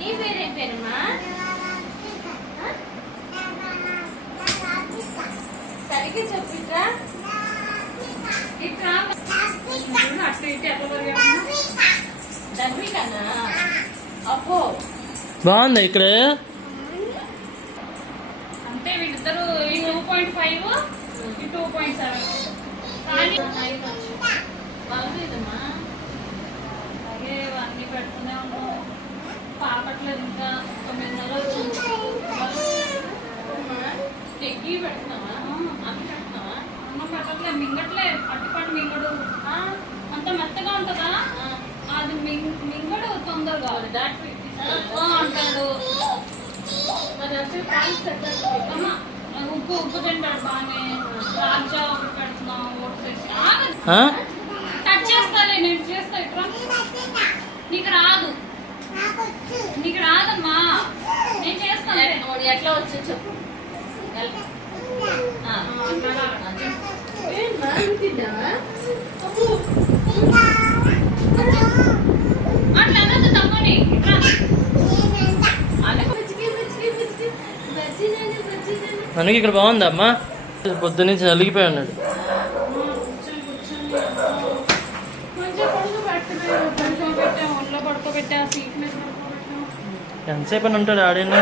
నీ పేరేం పేరమ్మా? సరిగ్గా చెప్పు. ఇట్రా ఇట్రా. అటు ఇటు ఎట్లా ధర్మికనా? అప్పో బాగుందా ఇక్కడ? అంటే వీళ్ళిద్దరు 2.5 2.7 కానీ బాగుందమ్మా. అలాగే అన్నీ పెడుతూనే ఉన్నాం. పాపట్లేదు ఇంకా 9 నెలలు వచ్చింది. నెగ్గి పెడుతున్నావా? అమ్మ పెడుతున్నావా? అమ్మ పెట్టట్లేదు, మింగట్లే. పట్టుపట్టు మింగడు. అంత మెత్తగా ఉంటుందా? అది మింగడు తొందరగా డాక్టర్ అంటాడు. మరి వచ్చి పాలిస్ పెట్టాడు. ఉప్పు తింటాడు బాగానే. రాజా ఒకటి పెడుతున్నాం. ఓట్స్ వేసి టచ్ చేస్తాలే, నేను చేస్తా. ఇక్కడ నీకు రాదు, నీకు రాదమ్మా. నేను చేస్తాను. ఎట్లా వచ్చి చెప్పు. అట్లా అనొద్దు తమ్ముని. మనకి ఇక్కడ బాగుందా అమ్మా? పొద్దున్నుంచి నలిగిపోయి ఉన్నాడు. ఎంతసేపు అని ఉంటాడు ఆడేనా?